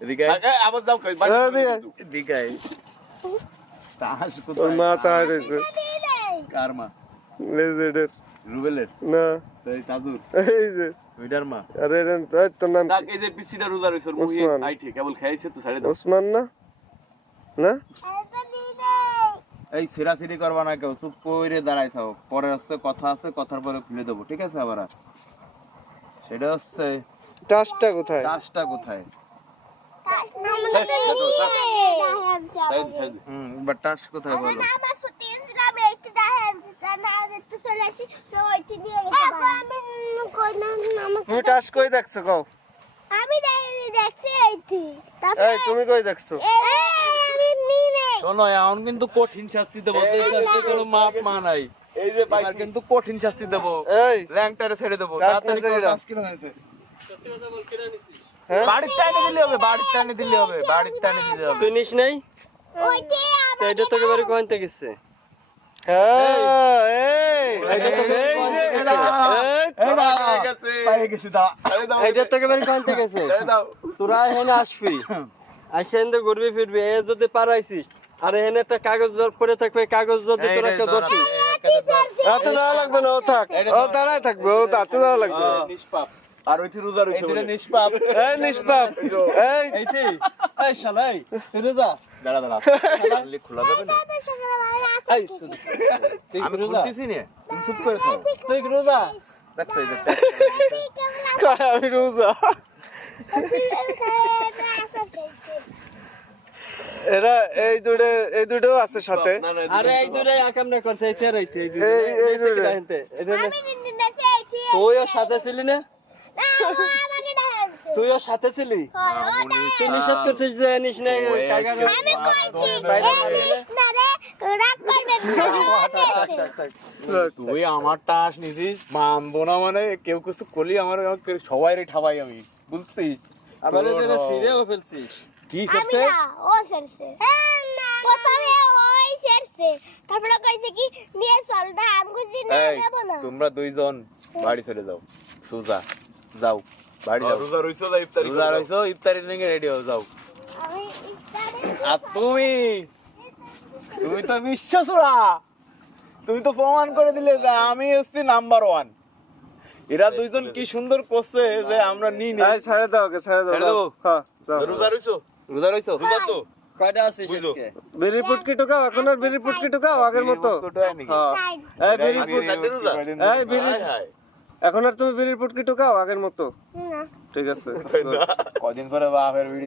এদিকে আবার যাও কই এদিকে তাস তোর কোথায় মা তা হারিয়েছে কার মা লেজেডের রুবেলের না এই দাদুর এই যে ওইটার মা আরে রে তোর নাম ডাক কি? এই যে পিছিটা রোজা রইছর মুহি ওসমান। আইঠে কেবল খাইছে তো ছাড়ে দাও ওসমান না না এই সিরাসিরি করবা না কেউ চুপ করে দাঁড়াই থাও পরে হচ্ছে কথা আছে কথার পরে খুলে দেবো ঠিক আছে আবার সেটা হচ্ছে টাসটা কোথায় টাসটা কোথায় বাট টাস কোথায় বলো তুমি টাস কই দেখছো কও আমি দেখছি এইটি এই তুমি কই দেখছো আমি নি নেই শোনো এখন কিন্তু কঠিন শাস্তি দেবো এই শাস্তি কোনো মাপ মা নাই এই যে এবার কিন্তু কঠিন শাস্তি দেবো এই র্যাঙ্কটারে ছেড়ে দেবো টাস তাড়াতাড়ি না করো, ছেড়ে দাও। টাস কিলো হয়েছে হ্যাঁ বাড়ির টাইনে দিলে হবে বাড়ির টাইনে দিলে হবে বাড়ির টাইনে দিলে হবে তুই নিস নাই ওইটি তো এটা তোকে বাড়ি কোয়ান্তে গেছে হ্যাঁ এই এইটা তো এই যে এই এই হয়ে গেছে পায়ে গেছি দা ছাড়ে দাও এটা তোকে বাড়ি কোয়ান্তে গেছে ছাড়ে দাও তোরা এখানে আসবি আসে এনে ঘুরবি ফিরবি এ যদি পারাইছিস আর এখানে একটা কাগজ পরে থাকবে কাগজ যদি তোরা কেউ ধরছিস হাতে দাঁড়া লাগবে না ও থাক ও দাঁড়ায় থাকবে ও হাতে দাঁড়া লাগবে না। নিষ্পাপ আর ওইটি রোজা রইছে এই দিলে বলে। নিষ্পাপ এই নিষ্পাপ এই এইতে এই শালাই তুই যা দাঁড়া দাঁড়া খালি খোলা যাবে না এই শুধু তুই আমি রোজা খুলতেছি না তুমি চুপ করে থাও তুই রোজা দেখছো এই যে কয় আমি রোজা এরা এই দুটো আছে সাথে না, না, আরে এই দুরে আকামনা করছে এইতে আর এইতে এই এই দুরে। তুইও সাথে ছিলি না তুইও সাথে ছিলি তুই নিষেধ করছিস যে নিস না কাগার তুই আমার টাস নিছিস মানবো না মানে কেউ কিছু করলি আমার সবাই রে ঠাবাই আমি বুঝছিস আবার এটা সিরিয়াও ফেলছিস কি করছে তারপরে কইছে কি নিয়ে চল না আমগো দিন এই নেব না তোমরা দুইজন বাড়ি চলে যাও সুজা যাও বাড়ি যাও রোজা রইছে না ইফতারি রোজা রইছো ইফতারির দিকে রেডি হও যাও আমি ইফতারে আর তুমি তো বিশ্বাসরা তুমি তো প্রমাণ করে দিলে যে আমি হচ্ছি নাম্বার 1 এরা দুইজন কি সুন্দর করছে যে আমরা নি নি এই ছেড়ে দাও ওকে ছেড়ে ছেড়ে দাও দেবো? হ্যাঁ দাও। রোজা রইছো রোজা রইছো রোজা তো কয়টা আছিস বুঝলো। আজকে বিড়ি পুটকি টোকাও এখন আর বিড়ি পুটকি টোকাও আগের মতো হ্যাঁ এই বিড়ি আজকে চারটে রোজা? এই বিড়ি হায় হায় এখন আর তুমি বিড়ির পুটকি টোকাও আগের মতো না ঠিক আছে কদিন পরে বাপের